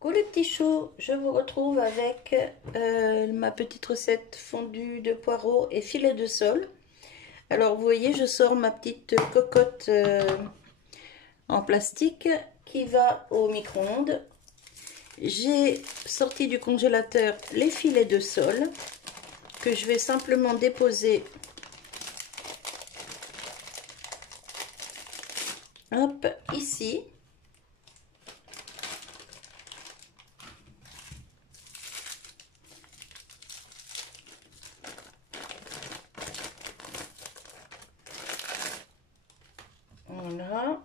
Coucou les petits choux, je vous retrouve avec ma petite recette fondue de poireaux et filet de sole. Alors vous voyez, je sors ma petite cocotte en plastique qui va au micro-ondes. J'ai sorti du congélateur les filets de sole que je vais simplement déposer hop, ici. Voilà.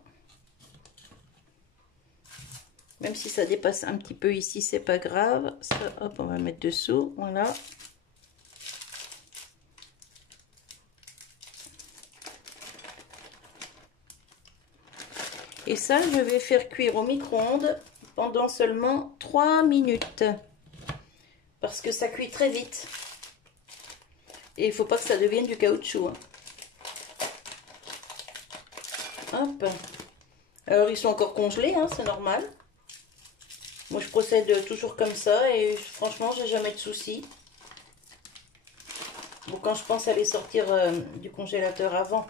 Même si ça dépasse un petit peu ici, c'est pas grave. Ça, hop, on va mettre dessous. Voilà. Et ça, je vais faire cuire au micro-ondes pendant seulement 3 minutes. Parce que ça cuit très vite. Et il ne faut pas que ça devienne du caoutchouc. Hop. Alors, ils sont encore congelés, hein, c'est normal. Moi, je procède toujours comme ça et franchement, j'ai jamais de soucis. Bon, quand je pense à les sortir du congélateur avant,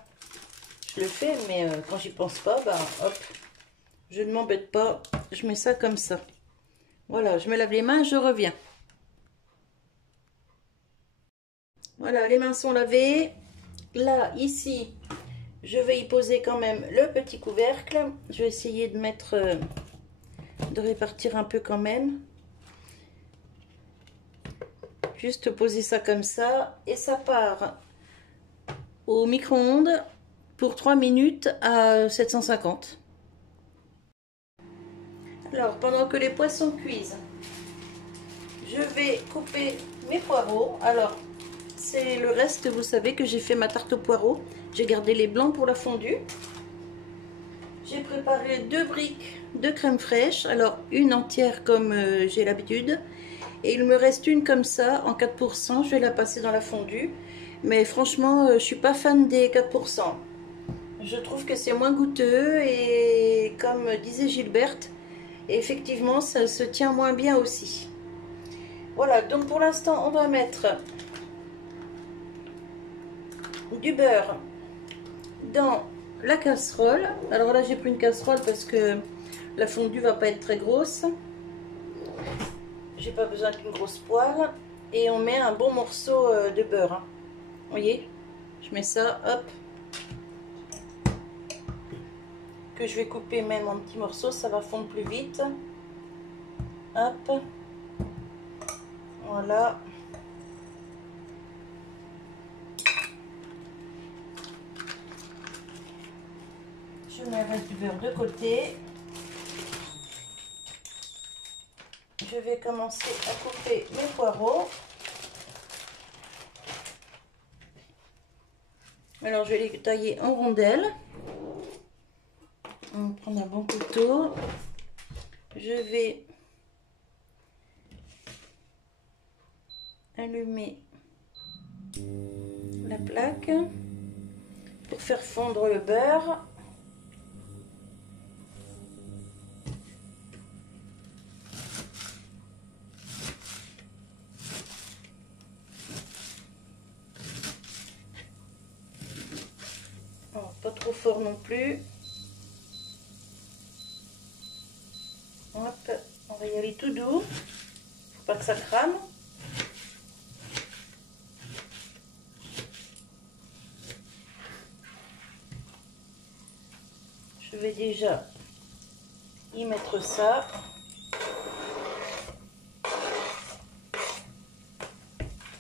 je le fais, mais quand j'y pense pas, bah hop, je ne m'embête pas, je mets ça comme ça. Voilà, je me lave les mains, je reviens. Voilà, les mains sont lavées. Là, ici, je vais y poser quand même le petit couvercle. Je vais essayer de mettre, de répartir un peu quand même. Juste poser ça comme ça et ça part au micro-ondes pour 3 minutes à 750. Alors, pendant que les poissons cuisent, je vais couper mes poireaux. Alors, c'est le reste, vous savez que j'ai fait ma tarte aux poireaux. J'ai gardé les blancs pour la fondue. J'ai préparé 2 briques de crème fraîche. Alors, une entière comme j'ai l'habitude. Et il me reste une comme ça, en 4%. Je vais la passer dans la fondue. Mais franchement, je suis pas fan des 4%. Je trouve que c'est moins goûteux. Et comme disait Gilberte, effectivement, ça se tient moins bien aussi. Voilà, donc pour l'instant, on va mettre du beurre dans la casserole. Alors là, j'ai pris une casserole parce que la fondue va pas être très grosse. J'ai pas besoin d'une grosse poêle. Et on met un bon morceau de beurre. Hein. Vous voyez, je mets ça, hop. Que je vais couper même en petits morceaux, ça va fondre plus vite. Hop. Voilà. Je mets le reste du beurre de côté. Je vais commencer à couper mes poireaux. Alors je vais les tailler en rondelles. On va prendre un bon couteau. Je vais allumer la plaque pour faire fondre le beurre. Alors, pas trop fort non plus. Hop, on va y aller tout doux. Faut pas que ça crame. Je vais déjà y mettre ça.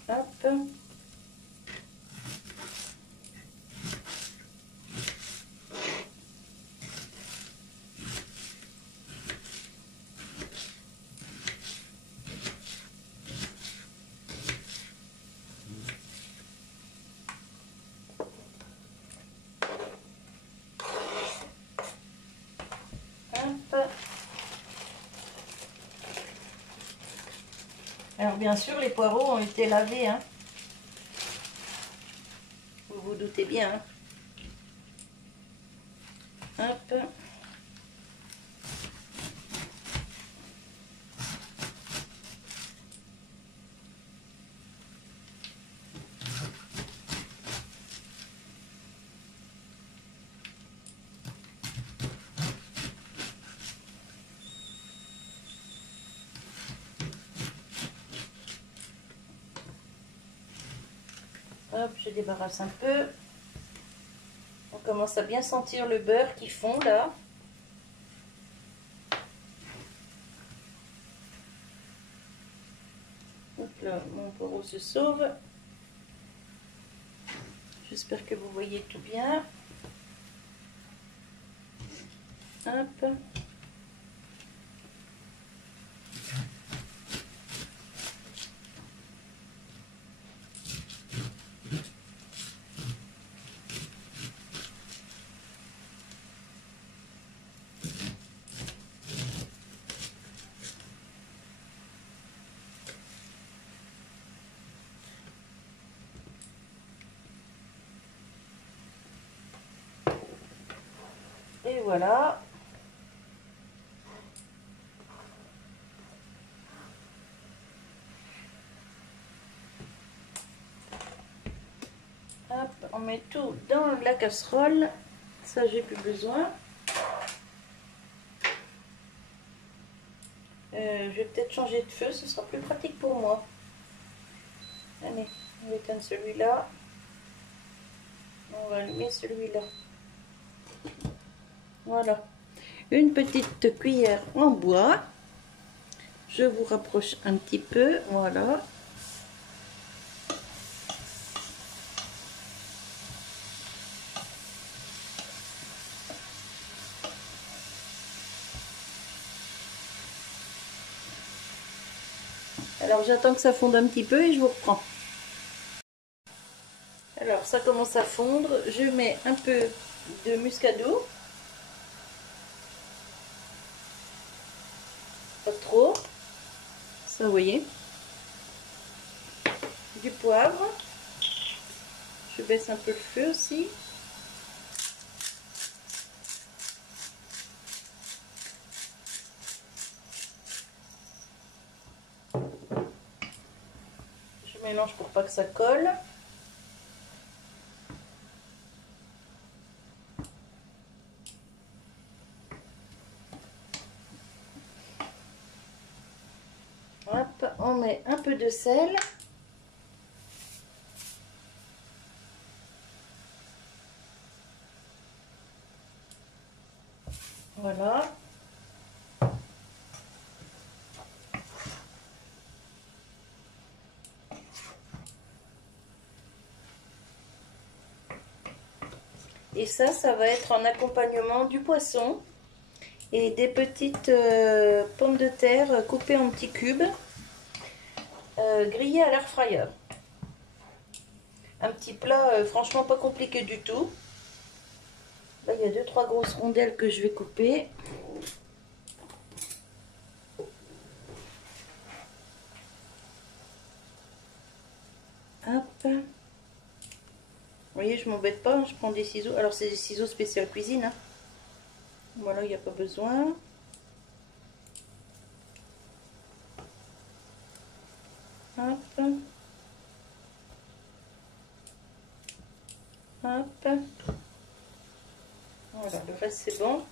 Hop. Alors bien sûr, les poireaux ont été lavés, hein. Vous vous doutez bien. Hein. Hop. Hop, je débarrasse un peu. On commence à bien sentir le beurre qui fond là. Hop là, mon poireau se sauve. J'espère que vous voyez tout bien. Hop. Et voilà. Hop, on met tout dans la casserole. Ça, j'ai plus besoin. Je vais peut-être changer de feu, ce sera plus pratique pour moi. Allez, on va éteindre celui-là. On va allumer celui-là. Voilà. Une petite cuillère en bois. Je vous rapproche un petit peu. Voilà. Alors j'attends que ça fonde un petit peu et je vous reprends. Alors ça commence à fondre. Je mets un peu de muscado. Pas trop. Ça, vous voyez. Du poivre. Je baisse un peu le feu aussi. Je mélange pour pas que ça colle. Hop, on met un peu de sel. Voilà. Et ça va être en accompagnement du poisson et des petites pommes de terre coupées en petits cubes, grillées à l'air fryer. Un petit plat franchement pas compliqué du tout. Là, il y a 2-3 grosses rondelles que je vais couper. Hop. Vous voyez, je m'embête pas, je prends des ciseaux. Alors, c'est des ciseaux spécial cuisine. Hein. Voilà, il n'y a pas besoin. Hop. Hop. Voilà, le reste c'est bon.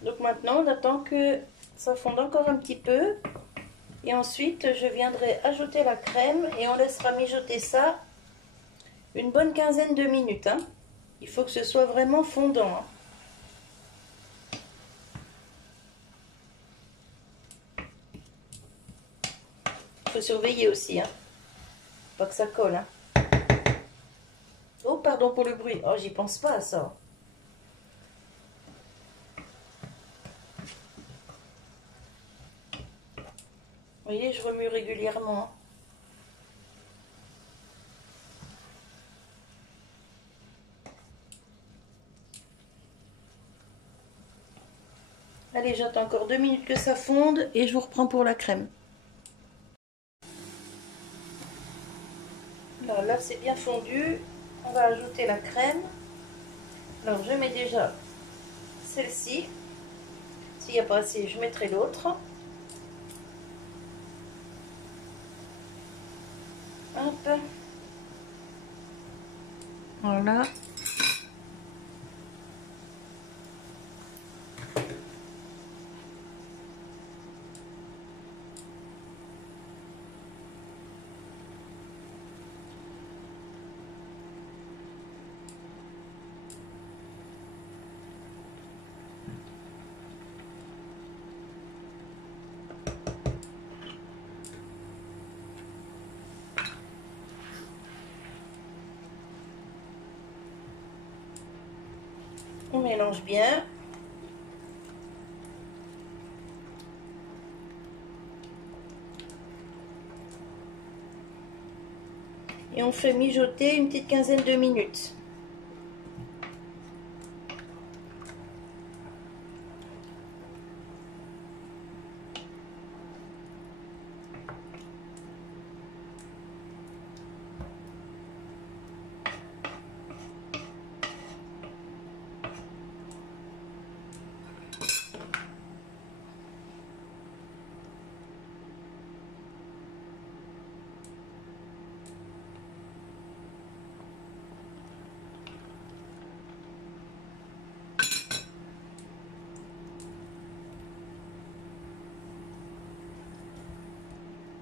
Donc maintenant, on attend que ça fonde encore un petit peu. Et ensuite, je viendrai ajouter la crème et on laissera mijoter ça une bonne quinzaine de minutes. Hein. Il faut que ce soit vraiment fondant. Hein. Il faut surveiller aussi. Hein. Pas que ça colle. Hein. Oh, pardon pour le bruit. Oh, j'y pense pas à ça. Vous voyez, je remue régulièrement. Allez, j'attends encore 2 minutes que ça fonde et je vous reprends pour la crème. Alors là, c'est bien fondu. On va ajouter la crème. Alors, je mets déjà celle-ci. S'il n'y a pas assez, je mettrai l'autre. Hop. Voilà. On mélange bien. Et on fait mijoter une petite quinzaine de minutes.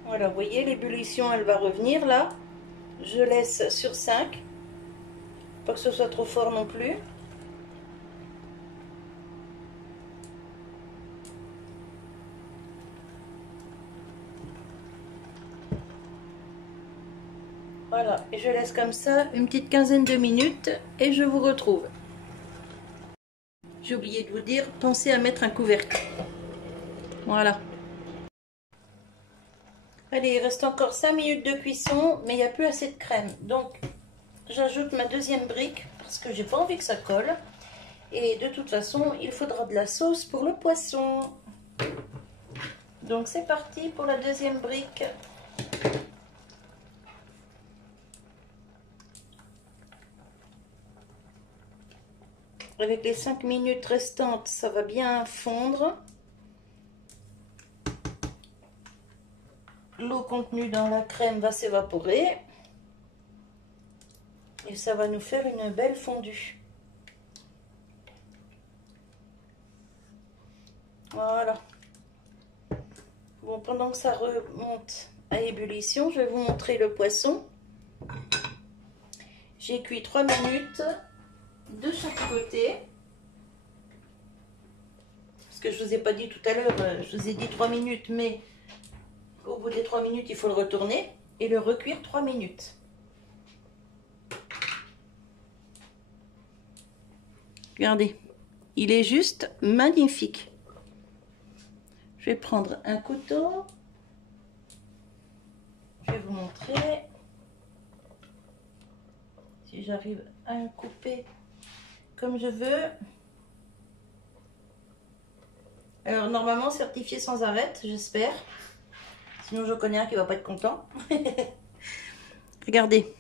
Voilà, vous voyez, l'ébullition, elle va revenir là. Je laisse sur 5. Pas que ce soit trop fort non plus. Voilà, et je laisse comme ça une petite quinzaine de minutes et je vous retrouve. J'ai oublié de vous dire, pensez à mettre un couvercle. Voilà. Allez, il reste encore 5 minutes de cuisson, mais il n'y a plus assez de crème. Donc, j'ajoute ma deuxième brique parce que j'ai pas envie que ça colle. Et de toute façon, il faudra de la sauce pour le poisson. Donc, c'est parti pour la deuxième brique. Avec les 5 minutes restantes, ça va bien fondre. L'eau contenue dans la crème va s'évaporer. Et ça va nous faire une belle fondue. Voilà. Bon, pendant que ça remonte à ébullition, je vais vous montrer le poisson. J'ai cuit 3 minutes de chaque côté. Parce que je ne vous ai pas dit tout à l'heure, je vous ai dit 3 minutes, mais au bout des 3 minutes, il faut le retourner et le recuire 3 minutes. Regardez, il est juste magnifique. Je vais prendre un couteau. Je vais vous montrer si j'arrive à le couper comme je veux. Alors normalement certifié sans arête, j'espère. Sinon je connais un qui va pas être content. Regardez.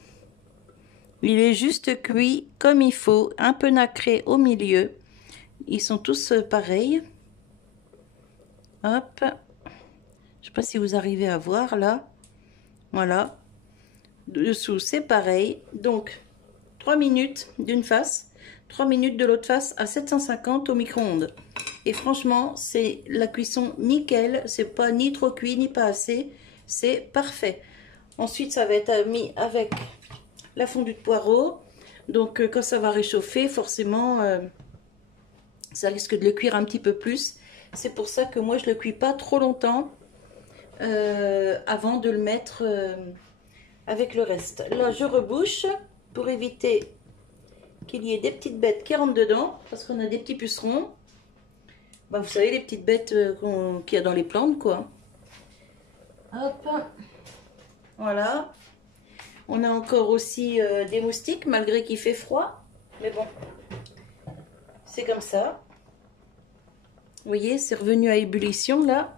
Il est juste cuit comme il faut, un peu nacré au milieu. Ils sont tous pareils. Hop. Je sais pas si vous arrivez à voir là. Voilà. Dessous c'est pareil. Donc 3 minutes d'une face, 3 minutes de l'autre face à 750 au micro-ondes. Et franchement, c'est la cuisson nickel. C'est pas ni trop cuit ni pas assez. C'est parfait. Ensuite, ça va être mis avec la fondue de poireaux. Donc, quand ça va réchauffer, forcément, ça risque de le cuire un petit peu plus. C'est pour ça que moi, je le cuis pas trop longtemps avant de le mettre avec le reste. Là, je rebouche pour éviter qu'il y ait des petites bêtes qui rentrent dedans, parce qu'on a des petits pucerons. Bah, vous savez, les petites bêtes qu'il y a dans les plantes, quoi. Hop. Voilà. On a encore aussi des moustiques, malgré qu'il fait froid. Mais bon, c'est comme ça. Vous voyez, c'est revenu à ébullition, là.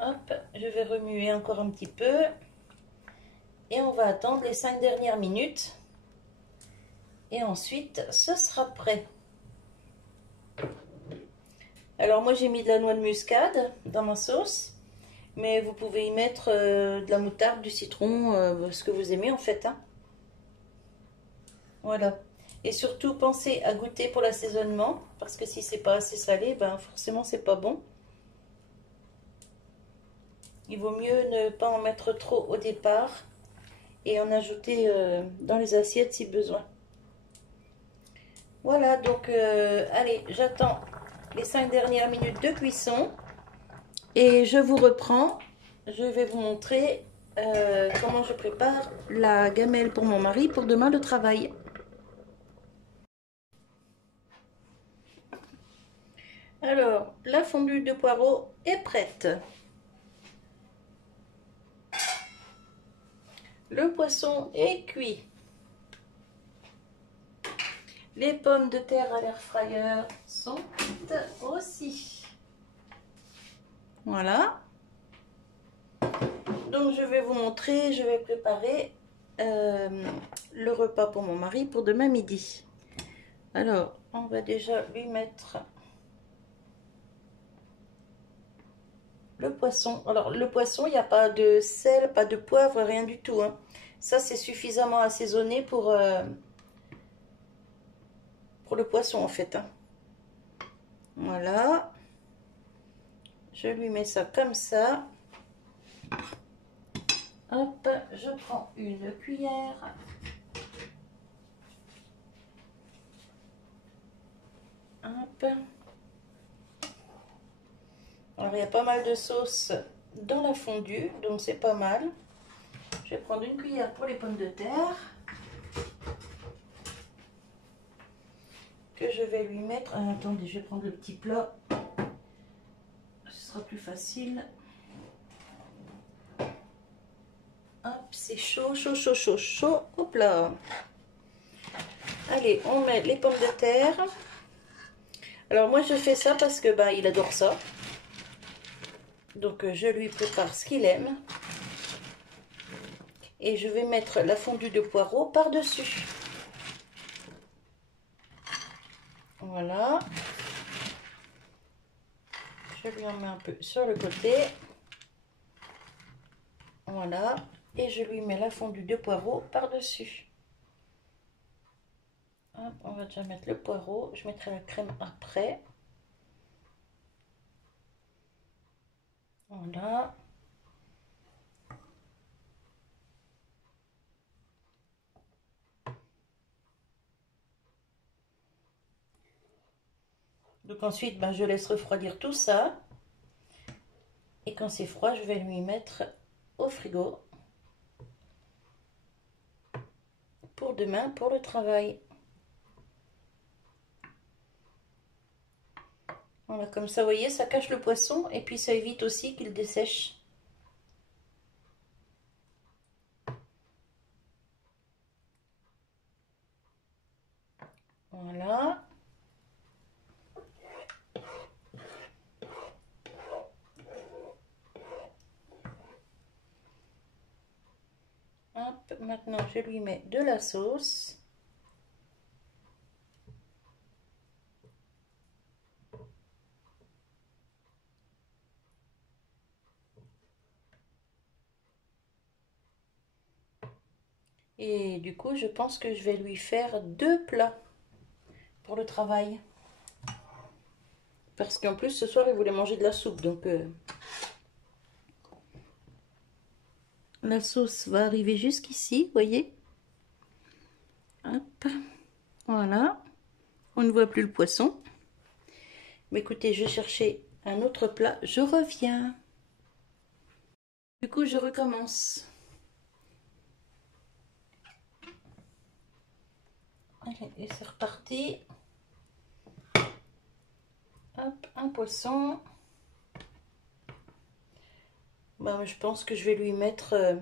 Hop, je vais remuer encore un petit peu. Et on va attendre les 5 dernières minutes. Et ensuite, ce sera prêt. Alors moi, j'ai mis de la noix de muscade dans ma sauce. Mais vous pouvez y mettre de la moutarde, du citron, ce que vous aimez en fait. Hein. Voilà. Et surtout, pensez à goûter pour l'assaisonnement. Parce que si c'est pas assez salé, ben forcément, c'est pas bon. Il vaut mieux ne pas en mettre trop au départ. Et en ajouter dans les assiettes si besoin. Voilà, donc allez, j'attends les 5 dernières minutes de cuisson. Et je vous reprends, je vais vous montrer comment je prépare la gamelle pour mon mari pour demain le travail. Alors, la fondue de poireaux est prête. Le poisson est cuit. Les pommes de terre à l'air fryer sont cuites aussi. Voilà. Donc je vais vous montrer, je vais préparer le repas pour mon mari pour demain midi. Alors, on va déjà lui mettre le poisson. Alors, le poisson, il n'y a pas de sel, pas de poivre, rien du tout, hein. Ça, c'est suffisamment assaisonné pour le poisson, en fait, hein. Voilà. Je lui mets ça comme ça. Hop, je prends une cuillère. Hop. Alors, il y a pas mal de sauce dans la fondue, donc c'est pas mal. Je vais prendre une cuillère pour les pommes de terre. Que je vais lui mettre... Ah, attendez, je vais prendre le petit plat. Ce sera plus facile. Hop, c'est chaud, chaud, chaud, chaud, chaud. Hop là. Allez, on met les pommes de terre. Alors moi je fais ça parce que bah, il adore ça. Donc je lui prépare ce qu'il aime. Et je vais mettre la fondue de poireaux par-dessus. Voilà. Je lui en mets un peu sur le côté. Voilà. Et je lui mets la fondue de poireaux par-dessus. Hop, on va déjà mettre le poireau. Je mettrai la crème après. Voilà. Donc ensuite, ben, je laisse refroidir tout ça. Et quand c'est froid, je vais lui mettre au frigo. Pour demain, pour le travail. Voilà, comme ça, vous voyez, ça cache le poisson. Et puis ça évite aussi qu'il dessèche. Voilà. Hop, maintenant je lui mets de la sauce. Et du coup, je pense que je vais lui faire 2 plats pour le travail. Parce qu'en plus, ce soir, il voulait manger de la soupe. Donc, la sauce va arriver jusqu'ici, vous voyez. Hop, voilà. On ne voit plus le poisson. Mais écoutez, je vais chercher un autre plat. Je reviens. Du coup, je recommence. Allez, et c'est reparti. Hop, un poisson. Bah, je pense que je vais lui mettre...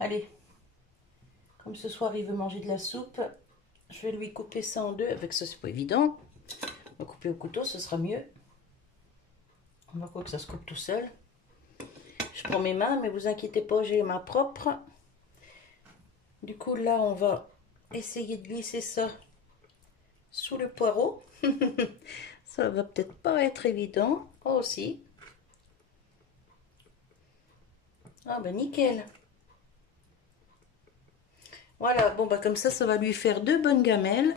allez, comme ce soir il veut manger de la soupe, je vais lui couper ça en deux. Avec ça, c'est pas évident. On va couper au couteau, ce sera mieux. On va quoi que ça se coupe tout seul. Je prends mes mains, mais vous inquiétez pas, j'ai les mains propres. Du coup, là, on va essayer de glisser ça sous le poireau. Ça va peut-être pas être évident. Oh, aussi. Ah ben nickel. Voilà, bon bah comme ça va lui faire 2 bonnes gamelles.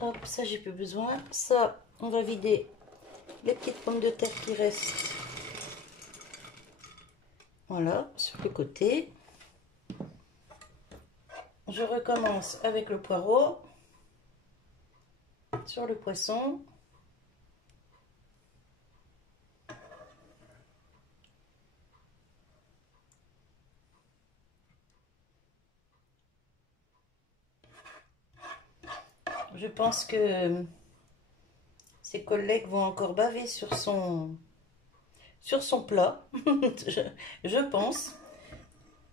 Hop, ça j'ai plus besoin. Ça, on va vider les petites pommes de terre qui restent. Voilà, sur le côté. Je recommence avec le poireau sur le poisson. Je pense que ses collègues vont encore baver sur son plat, je pense.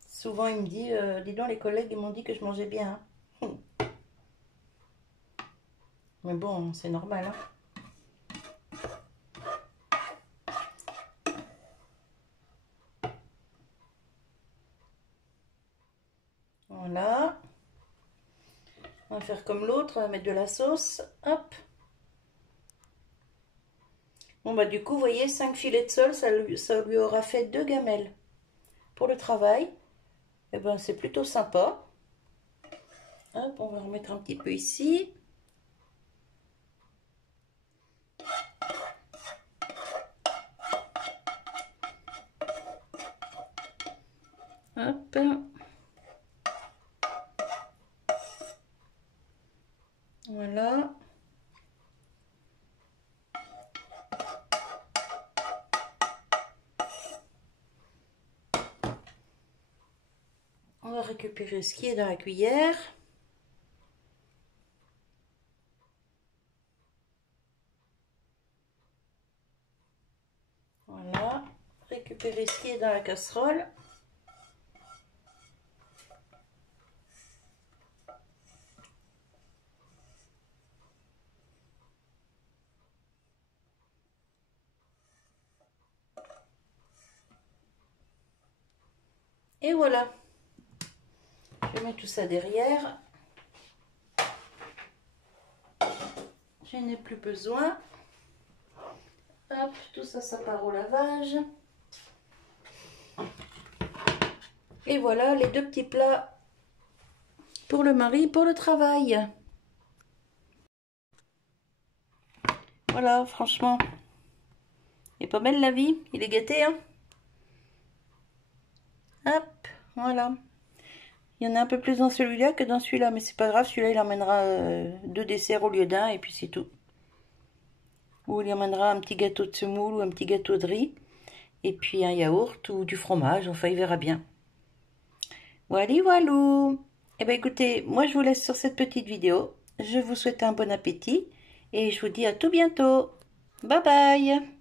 Souvent, il me dit, dis donc, les collègues, ils m'ont dit que je mangeais bien. Mais bon, c'est normal, hein. Voilà. On va faire comme l'autre, on va mettre de la sauce. Hop. Bon, bah du coup, vous voyez, 5 filets de sole, ça lui aura fait 2 gamelles. Pour le travail, et ben c'est plutôt sympa. Hop, on va remettre un petit peu ici. Hop. Voilà. On va récupérer ce qui est dans la cuillère. Voilà. Récupérer ce qui est dans la casserole. Et voilà. Je mets tout ça derrière. Je n'ai plus besoin. Hop, tout ça, ça part au lavage. Et voilà les 2 petits plats pour le mari, pour le travail. Voilà, franchement, il est pas belle la vie, il est gâté, hein. Hop, voilà. Il y en a un peu plus dans celui-là que dans celui-là, mais c'est pas grave, celui-là il emmènera 2 desserts au lieu d'un et puis c'est tout. Ou il emmènera un petit gâteau de semoule ou un petit gâteau de riz et puis un yaourt ou du fromage, enfin il verra bien. Voilà, voilou. Eh bien écoutez, moi je vous laisse sur cette petite vidéo. Je vous souhaite un bon appétit et je vous dis à tout bientôt. Bye bye.